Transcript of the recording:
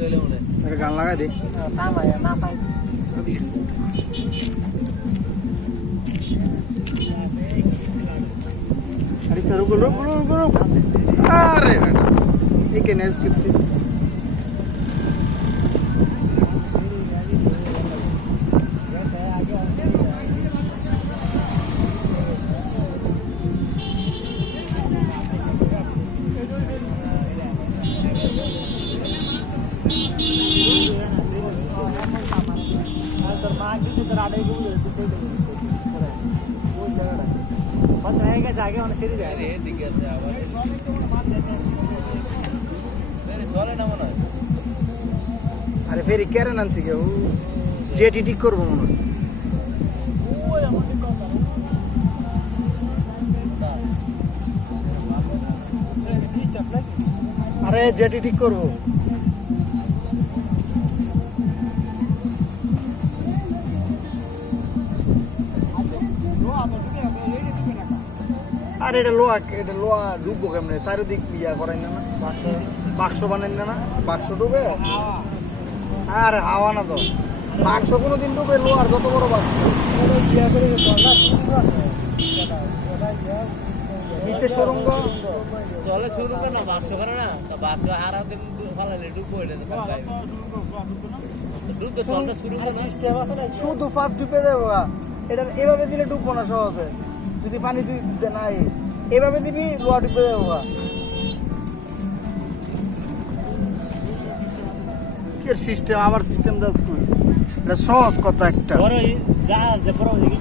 একটা গান লাগাই দে। আরে রুকো রুকো রুকো আরে বেটা এই কেন আরে ফেরি কেরে নানছি কেউ জেটি ঠিক করব মনে হয়। আরে জেটি ঠিক করব। আর এটা লোয়া এটা লোয়া ডুববো কেমনে? চারিদিক ইয়া করাই না বাক্স বাক্স বানাই না না? বাক্স ডুবে? আর হাওয়া না তো। বাক্স কোনোদিন ডুবে লোয়ার যত বড় বাক্স। নিতে সুরঙ্গ। চলে শুরু কর না বাক্স করে না? তা বাক্স হারা দিন ফালালে ডুব পড়ে ডুব তো চলটা শুরু কর না সিস্টেম আছে না। শুধু ফাঁদ ডুবে দেবো। এটা এভাবে দিলে ডুববো না সহজে। যদি পানি দিতে নাই এভাবে দিবি লোয়া ডুবে যাব। কি সিস্টেম আবার সিস্টেম দাস কই? এটা সহজ কথা একটা। যা জাহাজ দেখি